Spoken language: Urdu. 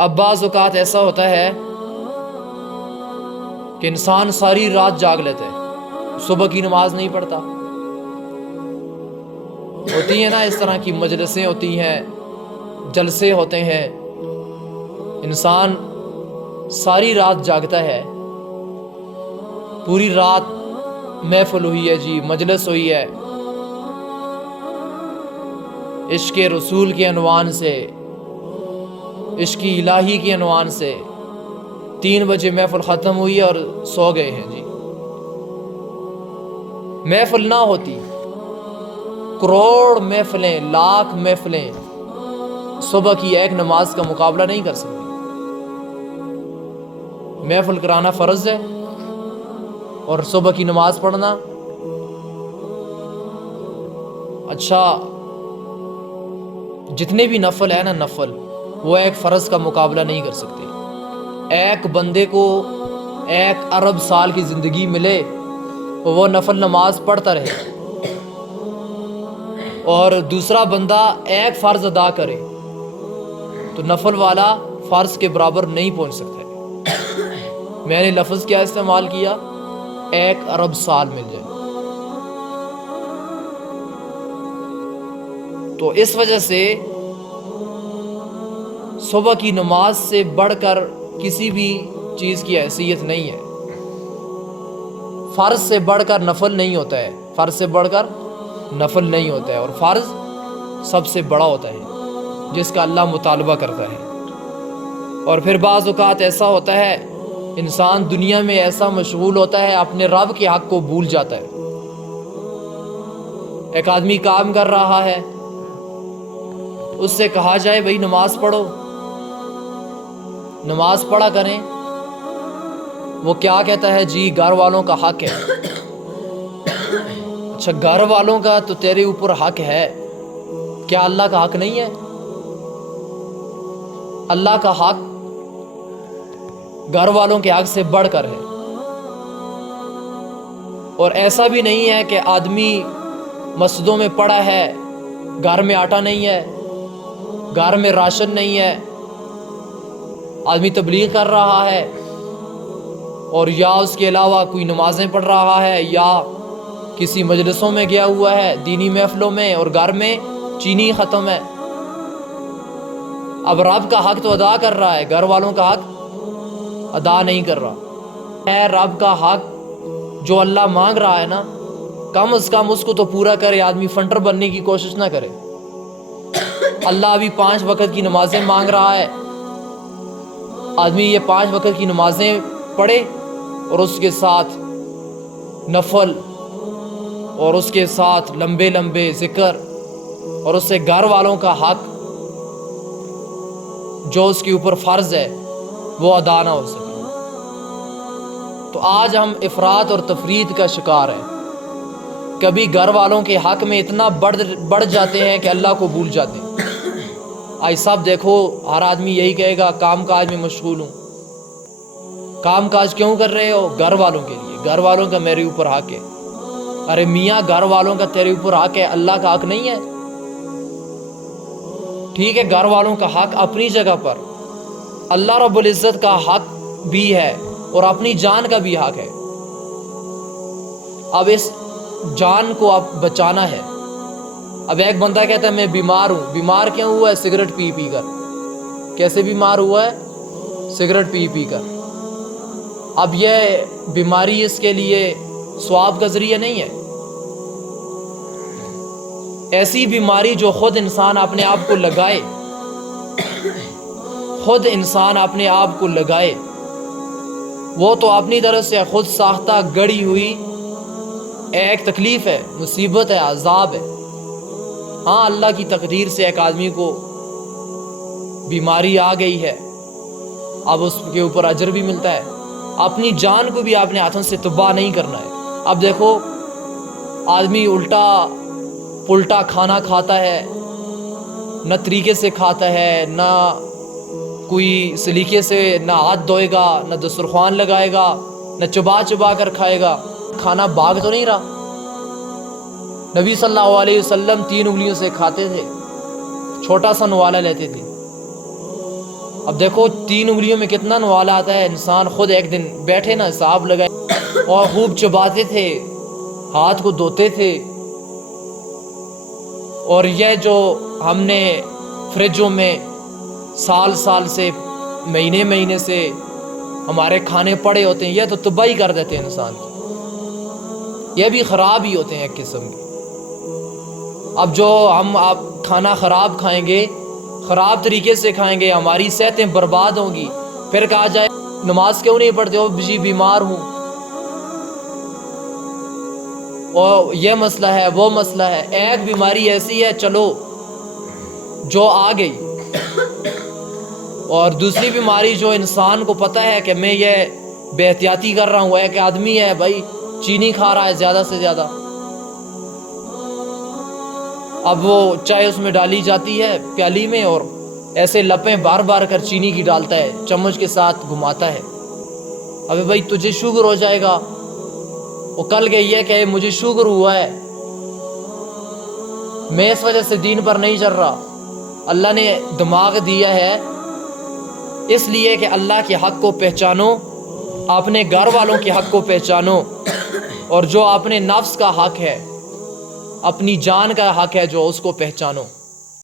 اب بعض اوقات ایسا ہوتا ہے کہ انسان ساری رات جاگ لیتا ہے، صبح کی نماز نہیں پڑھتا۔ ہوتی ہیں نا اس طرح کی مجلسیں ہوتی ہیں، جلسے ہوتے ہیں، انسان ساری رات جاگتا ہے، پوری رات محفل ہوئی ہے جی، مجلس ہوئی ہے، عشق رسول کے عنوان سے، عشق الہی کے عنوان سے 3 بجے محفل ختم ہوئی ہے اور سو گئے ہیں جی۔ محفل نہ ہوتی، کروڑ محفلیں، لاکھ محفلیں صبح کی ایک نماز کا مقابلہ نہیں کر سکتی۔ محفل کرانا فرض ہے اور صبح کی نماز پڑھنا، اچھا جتنے بھی نفل ہے نا، نفل وہ ایک فرض کا مقابلہ نہیں کر سکتے۔ ایک بندے کو 1 ارب سال کی زندگی ملے تو وہ نفل نماز پڑھتا رہے، اور دوسرا بندہ 1 فرض ادا کرے تو نفل والا فرض کے برابر نہیں پہنچ سکتا ہے۔ میں نے لفظ کیا استعمال کیا؟ 1 ارب سال مل جائے۔ تو اس وجہ سے صبح کی نماز سے بڑھ کر کسی بھی چیز کی حیثیت نہیں ہے۔ فرض سے بڑھ کر نفل نہیں ہوتا ہے، فرض سے بڑھ کر نفل نہیں ہوتا ہے، اور فرض سب سے بڑا ہوتا ہے جس کا اللہ مطالبہ کرتا ہے۔ اور پھر بعض اوقات ایسا ہوتا ہے انسان دنیا میں ایسا مشغول ہوتا ہے، اپنے رب کے حق کو بھول جاتا ہے۔ ایک آدمی کام کر رہا ہے، اس سے کہا جائے بھائی نماز پڑھو، نماز پڑھا کریں، وہ کیا کہتا ہے؟ جی گھر والوں کا حق ہے۔ اچھا گھر والوں کا تو تیرے اوپر حق ہے، کیا اللہ کا حق نہیں ہے؟ اللہ کا حق گھر والوں کے حق سے بڑھ کر ہے۔ اور ایسا بھی نہیں ہے کہ آدمی مسجدوں میں پڑا ہے، گھر میں آٹا نہیں ہے، گھر میں راشن نہیں ہے، آدمی تبلیغ کر رہا ہے اور یا اس کے علاوہ کوئی نمازیں پڑھ رہا ہے، یا کسی مجلسوں میں گیا ہوا ہے، دینی محفلوں میں، اور گھر میں چینی ختم ہے۔ اب رب کا حق تو ادا کر رہا ہے، گھر والوں کا حق ادا نہیں کر رہا ہے۔ رب کا حق جو اللہ مانگ رہا ہے نا، کم از کم اس کو تو پورا کرے، آدمی فنٹر بننے کی کوشش نہ کرے۔ اللہ ابھی 5 وقت کی نمازیں مانگ رہا ہے، آدمی یہ 5 وقت کی نمازیں پڑھے اور اس کے ساتھ نفل، اور اس کے ساتھ لمبے لمبے ذکر، اور اس سے گھر والوں کا حق جو اس کے اوپر فرض ہے وہ ادا نہ ہو سکے۔ تو آج ہم افراط اور تفریط کا شکار ہیں، کبھی گھر والوں کے حق میں اتنا بڑھ جاتے ہیں کہ اللہ کو بھول جاتے ہیں۔ آج سب دیکھو، ہر آدمی یہی کہے گا کام کاج میں مشغول ہوں۔ کام کاج کیوں کر رہے ہو؟ گھر والوں کے لیے، گھر والوں کا میرے اوپر حق ہے۔ ارے میاں گھر والوں کا تیرے اوپر حق ہے، اللہ کا حق نہیں ہے؟ ٹھیک ہے گھر والوں کا حق اپنی جگہ پر، اللہ رب العزت کا حق بھی ہے اور اپنی جان کا بھی حق ہے۔ اب اس جان کو اب بچانا ہے۔ اب ایک بندہ کہتا ہے میں بیمار ہوں، بیمار کیوں ہوا ہے؟ سگریٹ پی پی کر۔ کیسے بیمار ہوا ہے؟ سگریٹ پی پی کر۔ اب یہ بیماری اس کے لیے ثواب کا ذریعہ نہیں ہے۔ ایسی بیماری جو خود انسان اپنے آپ کو لگائے، خود انسان اپنے آپ کو لگائے، وہ تو اپنی طرف سے خود ساختہ گڑی ہوئی ایک تکلیف ہے، مصیبت ہے، عذاب ہے۔ ہاں اللہ کی تقدیر سے ایک آدمی کو بیماری آ گئی ہے، اب اس کے اوپر اجر بھی ملتا ہے۔ اپنی جان کو بھی اپنے ہاتھوں سے تباہ نہیں کرنا ہے۔ اب دیکھو آدمی الٹا پلٹا کھانا کھاتا ہے، نہ طریقے سے کھاتا ہے، نہ کوئی سلیقے سے، نہ ہاتھ دھوئے گا، نہ دسترخوان لگائے گا، نہ چبا چبا کر کھائے گا۔ کھانا باغ تو نہیں رہا۔ نبی صلی اللہ علیہ وسلم 3 انگلیوں سے کھاتے تھے، چھوٹا سا نوالا لیتے تھے۔ اب دیکھو 3 انگلیوں میں کتنا نوالا آتا ہے. انسان خود ایک دن بیٹھے نا حساب لگائے اور خوب چباتے تھے, ہاتھ کو دھوتے تھے. اور یہ جو ہم نے فریجوں میں سال سال سے مہینے مہینے سے ہمارے کھانے پڑے ہوتے ہیں, یہ تو تباہی کر دیتے ہیں انسان کی. یہ بھی خراب ہی ہوتے ہیں ایک قسم کے. اب جو ہم آپ کھانا خراب کھائیں گے, خراب طریقے سے کھائیں گے, ہماری صحتیں برباد ہوں گی. پھر کہا جائے نماز کیوں نہیں پڑھتے ہو, جی بیمار ہوں, اور یہ مسئلہ ہے وہ مسئلہ ہے. ایک بیماری ایسی ہے چلو جو آ گئی, اور دوسری بیماری جو انسان کو پتہ ہے کہ میں یہ بے احتیاطی کر رہا ہوں. ایک آدمی ہے بھائی چینی کھا رہا ہے زیادہ سے زیادہ, اب وہ چائے اس میں ڈالی جاتی ہے پیالی میں, اور ایسے لپیں بار بار کر چینی کی ڈالتا ہے, چمچ کے ساتھ گھماتا ہے. ابے بھائی تجھے شوگر ہو جائے گا. وہ کل گئی ہے کہ مجھے شوگر ہوا ہے, میں اس وجہ سے دین پر نہیں چل رہا. اللہ نے دماغ دیا ہے اس لیے کہ اللہ کے حق کو پہچانو, اپنے گھر والوں کے حق کو پہچانو, اور جو اپنے نفس کا حق ہے, اپنی جان کا حق ہے جو اس کو پہچانو.